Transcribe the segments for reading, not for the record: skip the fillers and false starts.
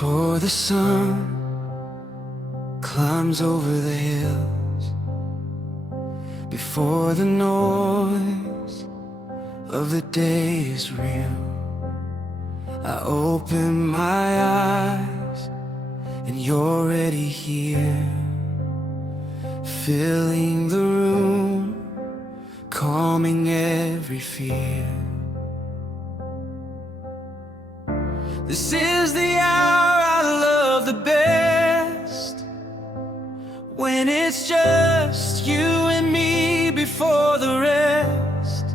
Before the sun climbs over the hills, before the noise of the day is real, I open my eyes and you're already here, filling the room, calming every fear. This is the hour I love the best, when it's just you and me before the rest.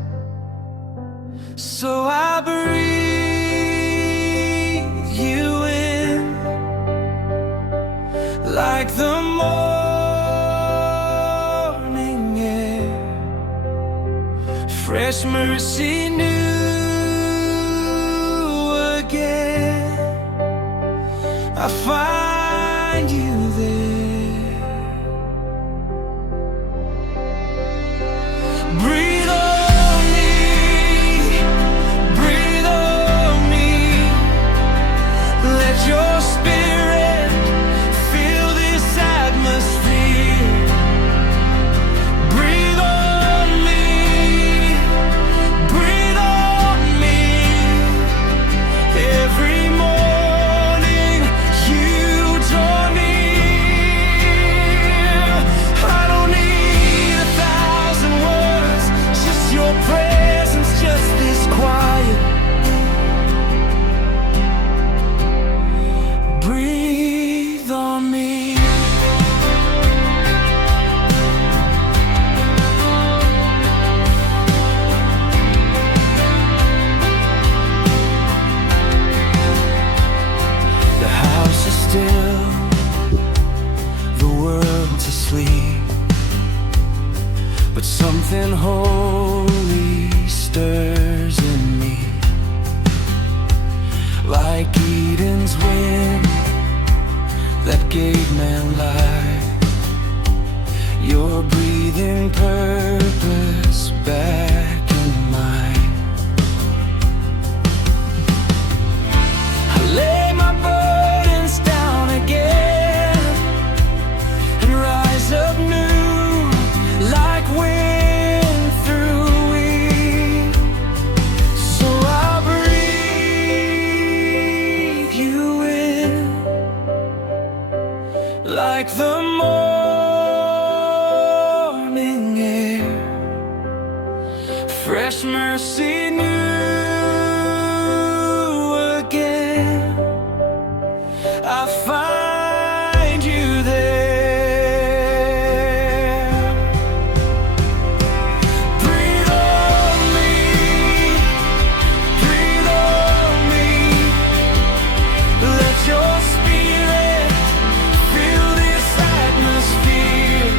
So I breathe you in, like the morning air, fresh mercy new again. I find you there. Breathe on me, breathe on me. Let your spirit fill this atmosphere. Breathe on me, breathe on me. Every morning you draw near. I don't need 1,000 words, just your presence, just this quiet. Breathe on me. The house is still, the world's asleep, but something holy stirs in me, like Eden's wind that gave man life. You're breathing purpose back in mine. I lay my burdens down again and rise up new, like wind through wind. So I breathe you in, like the morning air, fresh mercy new again. I find you there. Breathe on me, breathe on me. Let your spirit fill this atmosphere.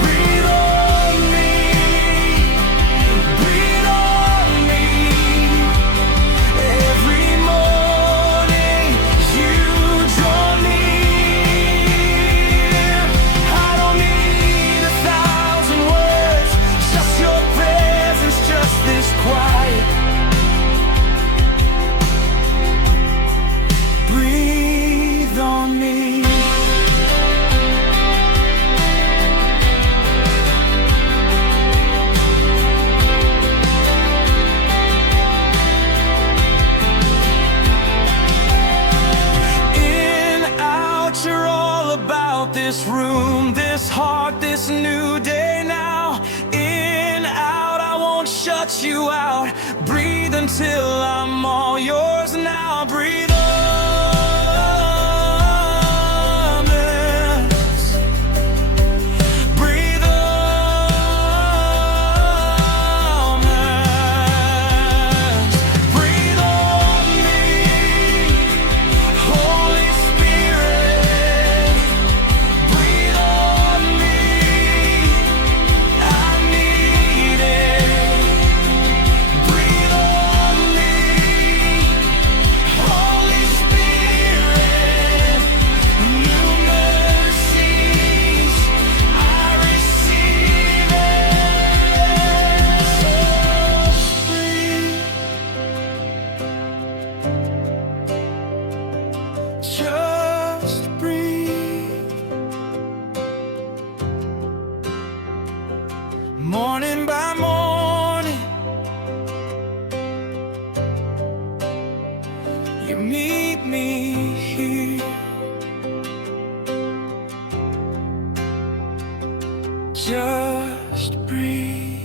Breathe on me, breathe on me. Every morning you draw near. I don't need 1,000 words, just your presence, just this quiet. Breathe on me. In, out, you're all about this room, this heart, this new day now. In, out, I won't shut you out. Breathe until I'm all yours now. Breathe on us. Breathe on us. Breathe on me, Holy Spirit. Breathe on me, I need it. Breathe on me, Holy Morning by morning, you meet me here. Just breathe.